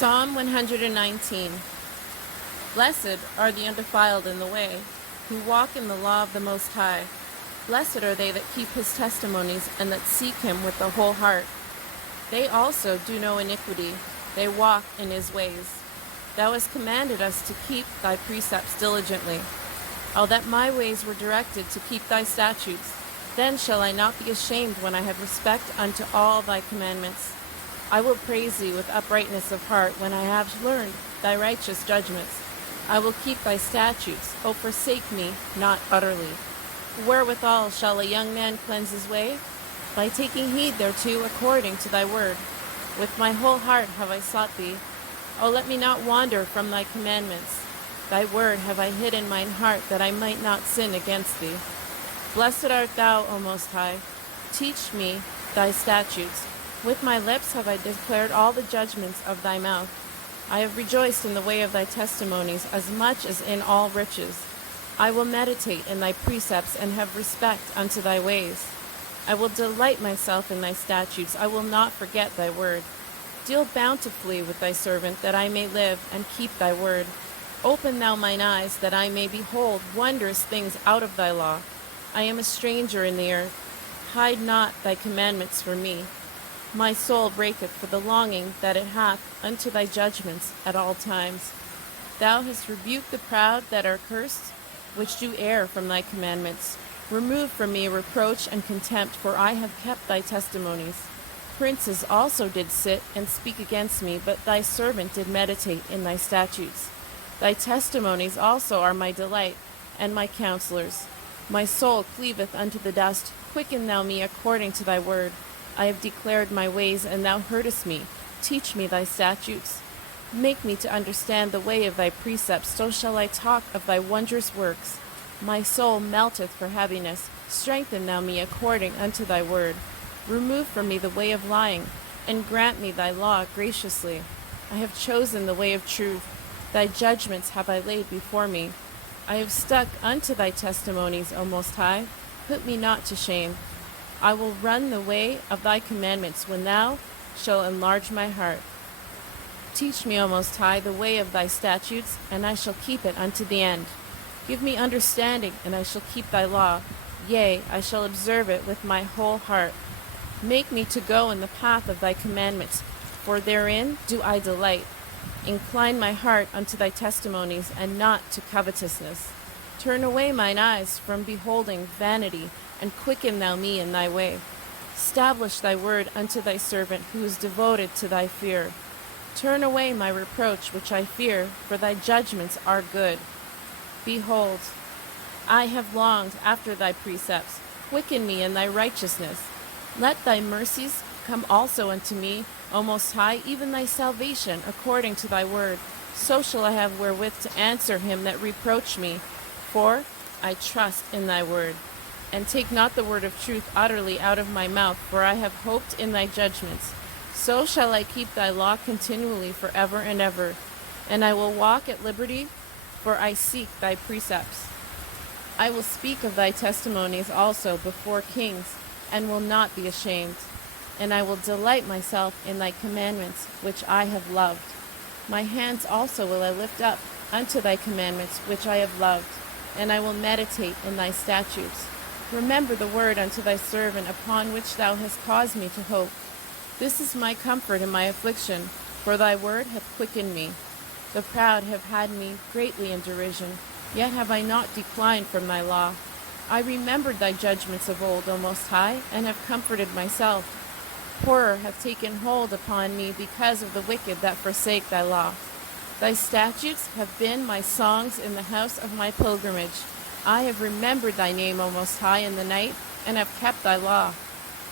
Psalm 119. Blessed are the undefiled in the way, who walk in the law of the Most High. Blessed are they that keep his testimonies, and that seek him with the whole heart. They also do no iniquity, they walk in his ways. Thou hast commanded us to keep thy precepts diligently. Oh, that my ways were directed to keep thy statutes. Then shall I not be ashamed when I have respect unto all thy commandments. I will praise thee with uprightness of heart when I have learned thy righteous judgments. I will keep thy statutes. O forsake me not utterly. Wherewithal shall a young man cleanse his way? By taking heed thereto according to thy word. With my whole heart have I sought thee. O let me not wander from thy commandments. Thy word have I hid in mine heart, that I might not sin against thee. Blessed art thou, O Most High. Teach me thy statutes. With my lips have I declared all the judgments of thy mouth. I have rejoiced in the way of thy testimonies as much as in all riches. I will meditate in thy precepts and have respect unto thy ways. I will delight myself in thy statutes. I will not forget thy word. Deal bountifully with thy servant, that I may live and keep thy word. Open thou mine eyes, that I may behold wondrous things out of thy law. I am a stranger in the earth. Hide not thy commandments from me. My soul breaketh for the longing that it hath unto thy judgments at all times. Thou hast rebuked the proud that are cursed, which do err from thy commandments. Remove from me reproach and contempt, for I have kept thy testimonies. Princes also did sit and speak against me, but thy servant did meditate in thy statutes. Thy testimonies also are my delight, and my counselors. My soul cleaveth unto the dust. Quicken thou me according to thy word. I have declared my ways, and thou heardest me. Teach me thy statutes. Make me to understand the way of thy precepts, so shall I talk of thy wondrous works. My soul melteth for heaviness. Strengthen thou me according unto thy word. Remove from me the way of lying, and grant me thy law graciously. I have chosen the way of truth. Thy judgments have I laid before me. I have stuck unto thy testimonies, O Most High. Put me not to shame. I will run the way of thy commandments when thou shalt enlarge my heart. Teach me, O Most High, the way of thy statutes, and I shall keep it unto the end. Give me understanding, and I shall keep thy law. Yea, I shall observe it with my whole heart. Make me to go in the path of thy commandments, for therein do I delight. Incline my heart unto thy testimonies, and not to covetousness. Turn away mine eyes from beholding vanity, and quicken thou me in thy way. Establish thy word unto thy servant, who is devoted to thy fear. Turn away my reproach which I fear, for thy judgments are good. Behold, I have longed after thy precepts. Quicken me in thy righteousness. Let thy mercies come also unto me, O Most High, even thy salvation, according to thy word. So shall I have wherewith to answer him that reproach me. For I trust in thy word. And take not the word of truth utterly out of my mouth, for I have hoped in thy judgments. So shall I keep thy law continually forever and ever. And I will walk at liberty, for I seek thy precepts. I will speak of thy testimonies also before kings, and will not be ashamed. And I will delight myself in thy commandments, which I have loved. My hands also will I lift up unto thy commandments, which I have loved. And I will meditate in thy statutes. Remember the word unto thy servant, upon which thou hast caused me to hope. This is my comfort in my affliction, for thy word hath quickened me. The proud have had me greatly in derision, yet have I not declined from thy law. I remembered thy judgments of old, O Most High, and have comforted myself. Horror hath taken hold upon me because of the wicked that forsake thy law. Thy statutes have been my songs in the house of my pilgrimage. I have remembered thy name, O Most High, in the night, and have kept thy law.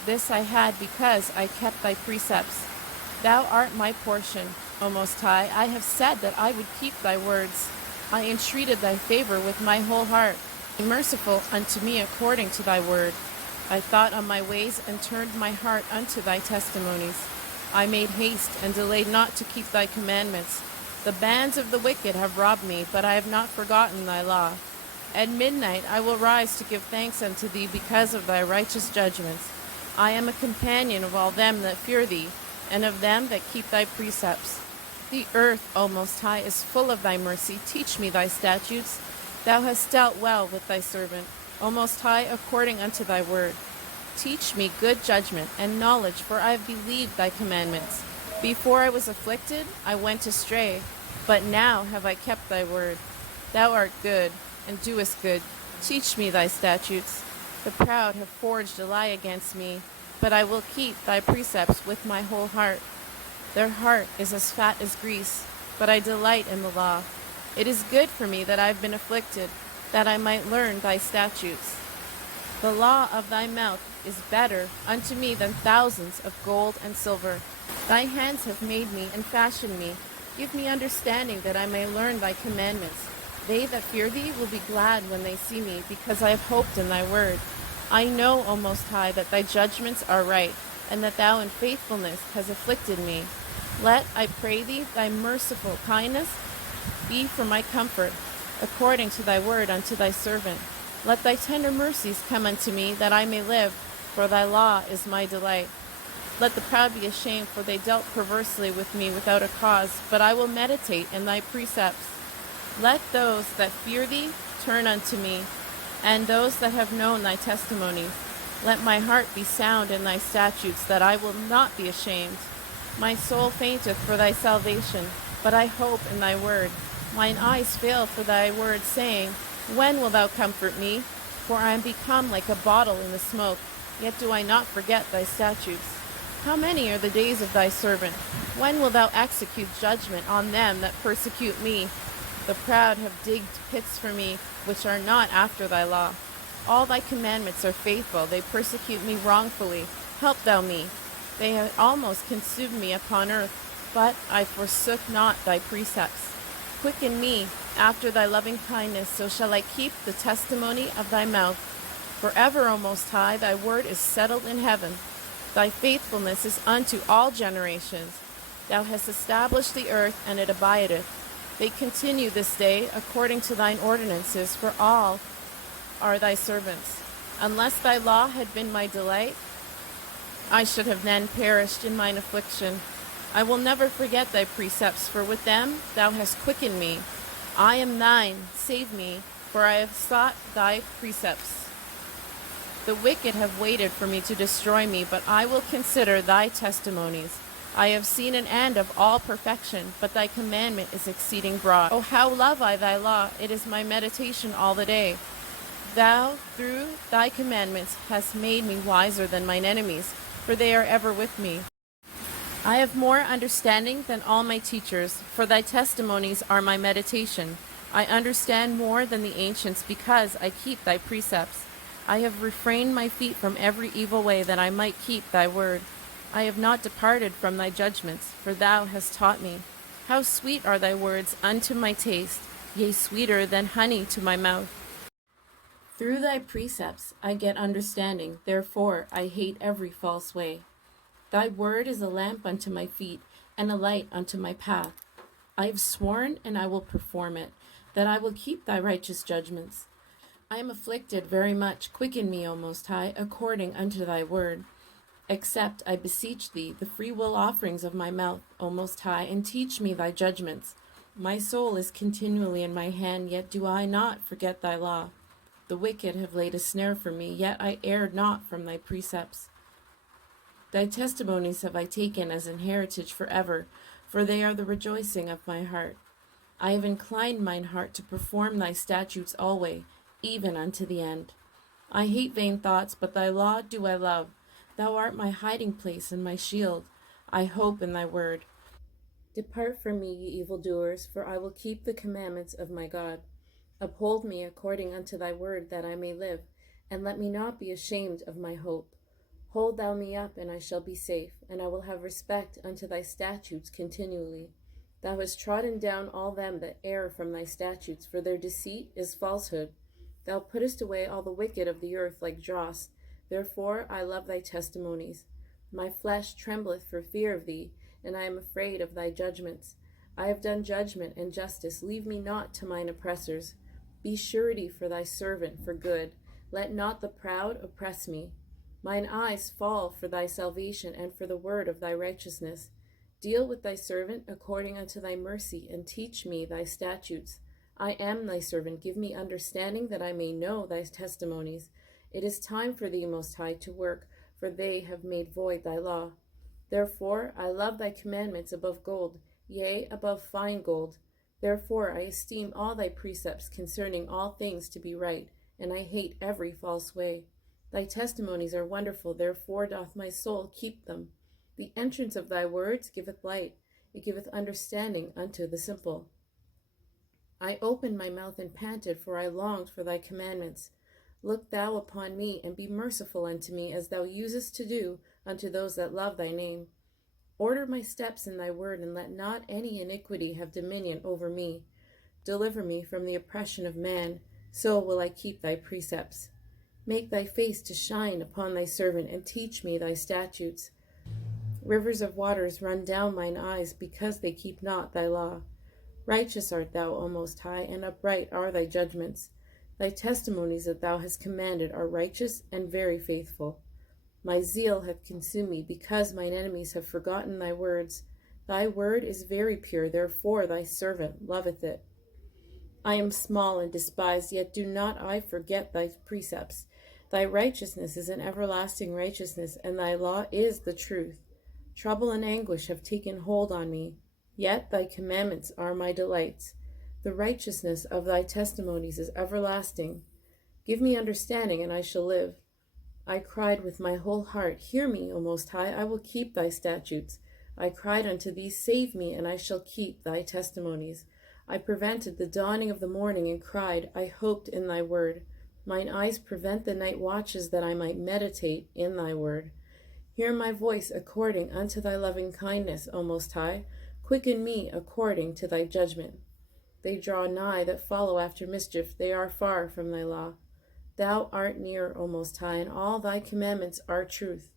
This I had because I kept thy precepts. Thou art my portion, O Most High. I have said that I would keep thy words. I entreated thy favor with my whole heart. Be merciful unto me according to thy word. I thought on my ways, and turned my heart unto thy testimonies. I made haste, and delayed not to keep thy commandments. The bands of the wicked have robbed me, but I have not forgotten thy law. At midnight I will rise to give thanks unto thee because of thy righteous judgments. I am a companion of all them that fear thee, and of them that keep thy precepts. The earth, O Most High, is full of thy mercy. Teach me thy statutes. Thou hast dealt well with thy servant, O Most High, according unto thy word. Teach me good judgment and knowledge, for I have believed thy commandments. Before I was afflicted, I went astray, but now have I kept thy word. Thou art good, and doest good. Teach me thy statutes. The proud have forged a lie against me, but I will keep thy precepts with my whole heart. Their heart is as fat as grease, but I delight in the law. It is good for me that I have been afflicted, that I might learn thy statutes. The law of thy mouth is better unto me than thousands of gold and silver. Thy hands have made me and fashioned me. Give me understanding that I may learn thy commandments. They that fear thee will be glad when they see me, because I have hoped in thy word. I know, O Most High, that thy judgments are right, and that thou in faithfulness hast afflicted me. Let, I pray thee, thy merciful kindness be for my comfort, according to thy word unto thy servant. Let thy tender mercies come unto me, that I may live, for thy law is my delight. Let the proud be ashamed, for they dealt perversely with me without a cause, but I will meditate in thy precepts. Let those that fear thee turn unto me, and those that have known thy testimonies. Let my heart be sound in thy statutes, that I will not be ashamed. My soul fainteth for thy salvation, but I hope in thy word. Mine eyes fail for thy word, saying, when wilt thou comfort me? For I am become like a bottle in the smoke, yet do I not forget thy statutes. How many are the days of thy servant? When wilt thou execute judgment on them that persecute me? The proud have digged pits for me, which are not after thy law. All thy commandments are faithful. They persecute me wrongfully. Help thou me. They have almost consumed me upon earth, but I forsook not thy precepts. Quicken me after thy loving kindness, so shall I keep the testimony of thy mouth. Forever, O Most High, thy word is settled in heaven. Thy faithfulness is unto all generations. Thou hast established the earth, and it abideth. They continue this day according to thine ordinances, for all are thy servants. Unless thy law had been my delight, I should have then perished in mine affliction. I will never forget thy precepts, for with them thou hast quickened me. I am thine, save me, for I have sought thy precepts. The wicked have waited for me to destroy me, but I will consider thy testimonies. I have seen an end of all perfection, but thy commandment is exceeding broad. O how love I thy law! It is my meditation all the day. Thou, through thy commandments, hast made me wiser than mine enemies, for they are ever with me. I have more understanding than all my teachers, for thy testimonies are my meditation. I understand more than the ancients, because I keep thy precepts. I have refrained my feet from every evil way, that I might keep thy word. I have not departed from thy judgments, for thou hast taught me. How sweet are thy words unto my taste, yea, sweeter than honey to my mouth. Through thy precepts I get understanding, therefore I hate every false way. Thy word is a lamp unto my feet, and a light unto my path. I have sworn, and I will perform it, that I will keep thy righteous judgments. I am afflicted very much. Quicken me, O Most High, according unto thy word. Accept, I beseech thee, the freewill offerings of my mouth, O Most High, and teach me thy judgments. My soul is continually in my hand, yet do I not forget thy law. The wicked have laid a snare for me, yet I erred not from thy precepts. Thy testimonies have I taken as an heritage forever, for they are the rejoicing of my heart. I have inclined mine heart to perform thy statutes alway, even unto the end. I hate vain thoughts, but thy law do I love. Thou art my hiding place and my shield. I hope in thy word. Depart from me, ye evildoers, for I will keep the commandments of my God. Uphold me according unto thy word, that I may live, and let me not be ashamed of my hope. Hold thou me up, and I shall be safe, and I will have respect unto thy statutes continually. Thou hast trodden down all them that err from thy statutes, for their deceit is falsehood. Thou puttest away all the wicked of the earth like dross. Therefore I love thy testimonies. My flesh trembleth for fear of thee, and I am afraid of thy judgments. I have done judgment and justice. Leave me not to mine oppressors. Be surety for thy servant for good. Let not the proud oppress me. Mine eyes fall for thy salvation, and for the word of thy righteousness. Deal with thy servant according unto thy mercy, and teach me thy statutes. I am thy servant. Give me understanding that I may know thy testimonies. It is time for thee, Most High, to work, for they have made void thy law. Therefore I love thy commandments above gold, yea, above fine gold. Therefore I esteem all thy precepts concerning all things to be right, and I hate every false way. Thy testimonies are wonderful, therefore doth my soul keep them. The entrance of thy words giveth light, it giveth understanding unto the simple. I opened my mouth and panted, for I longed for thy commandments. Look thou upon me, and be merciful unto me, as thou usest to do unto those that love thy name. Order my steps in thy word, and let not any iniquity have dominion over me. Deliver me from the oppression of man, so will I keep thy precepts. Make thy face to shine upon thy servant, and teach me thy statutes. Rivers of waters run down mine eyes, because they keep not thy law. Righteous art thou, O Most High, and upright are thy judgments. Thy testimonies that thou hast commanded are righteous and very faithful. My zeal hath consumed me, because mine enemies have forgotten thy words. Thy word is very pure, therefore thy servant loveth it. I am small and despised, yet do not I forget thy precepts. Thy righteousness is an everlasting righteousness, and thy law is the truth. Trouble and anguish have taken hold on me, yet thy commandments are my delights. The righteousness of thy testimonies is everlasting. Give me understanding, and I shall live. I cried with my whole heart, Hear me, O Most High, I will keep thy statutes. I cried unto thee, Save me, and I shall keep thy testimonies. I prevented the dawning of the morning, and cried, I hoped in thy word. Mine eyes prevent the night watches, that I might meditate in thy word. Hear my voice according unto thy loving kindness, O Most High. Quicken me according to thy judgment. They draw nigh that follow after mischief, they are far from thy law. Thou art near, O Most High, and all thy commandments are truth.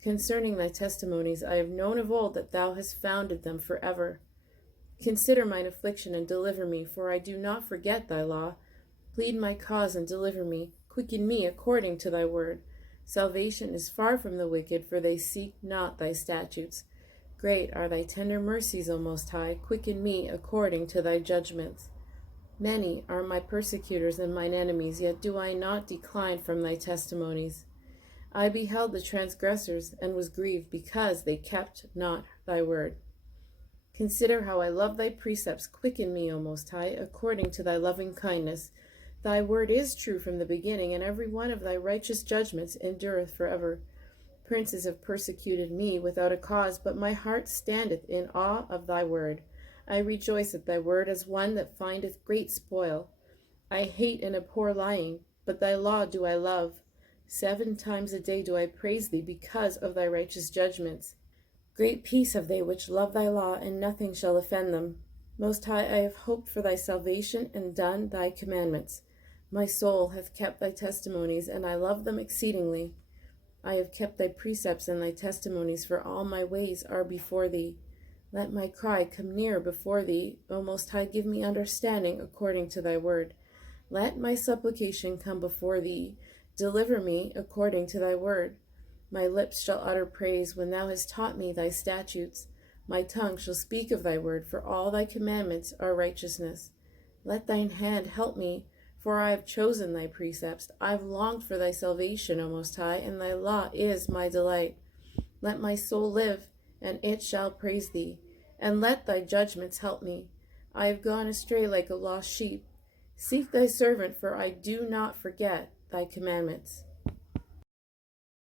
Concerning thy testimonies I have known of old that thou hast founded them forever. Consider mine affliction and deliver me, for I do not forget thy law. Plead my cause and deliver me. Quicken me according to thy word. Salvation is far from the wicked, for they seek not thy statutes. Great are thy tender mercies, O Most High. Quicken me according to thy judgments. Many are my persecutors and mine enemies, yet do I not decline from thy testimonies. I beheld the transgressors, and was grieved, because they kept not thy word. Consider how I love thy precepts. Quicken me, O Most High, according to thy loving kindness. Thy word is true from the beginning, and every one of thy righteous judgments endureth forever. Princes have persecuted me without a cause, but my heart standeth in awe of thy word. I rejoice at thy word as one that findeth great spoil. I hate and abhor lying, but thy law do I love. 7 times a day do I praise thee because of thy righteous judgments. Great peace have they which love thy law, and nothing shall offend them. Most High, I have hoped for thy salvation, and done thy commandments. My soul hath kept thy testimonies, and I love them exceedingly. I have kept thy precepts and thy testimonies, for all my ways are before thee. Let my cry come near before thee. O Most High, give me understanding according to thy word. Let my supplication come before thee. Deliver me according to thy word. My lips shall utter praise when thou hast taught me thy statutes. My tongue shall speak of thy word, for all thy commandments are righteousness. Let thine hand help me, for I have chosen thy precepts. I have longed for thy salvation, O Most High, and thy law is my delight. Let my soul live, and it shall praise thee, and let thy judgments help me. I have gone astray like a lost sheep. Seek thy servant, for I do not forget thy commandments.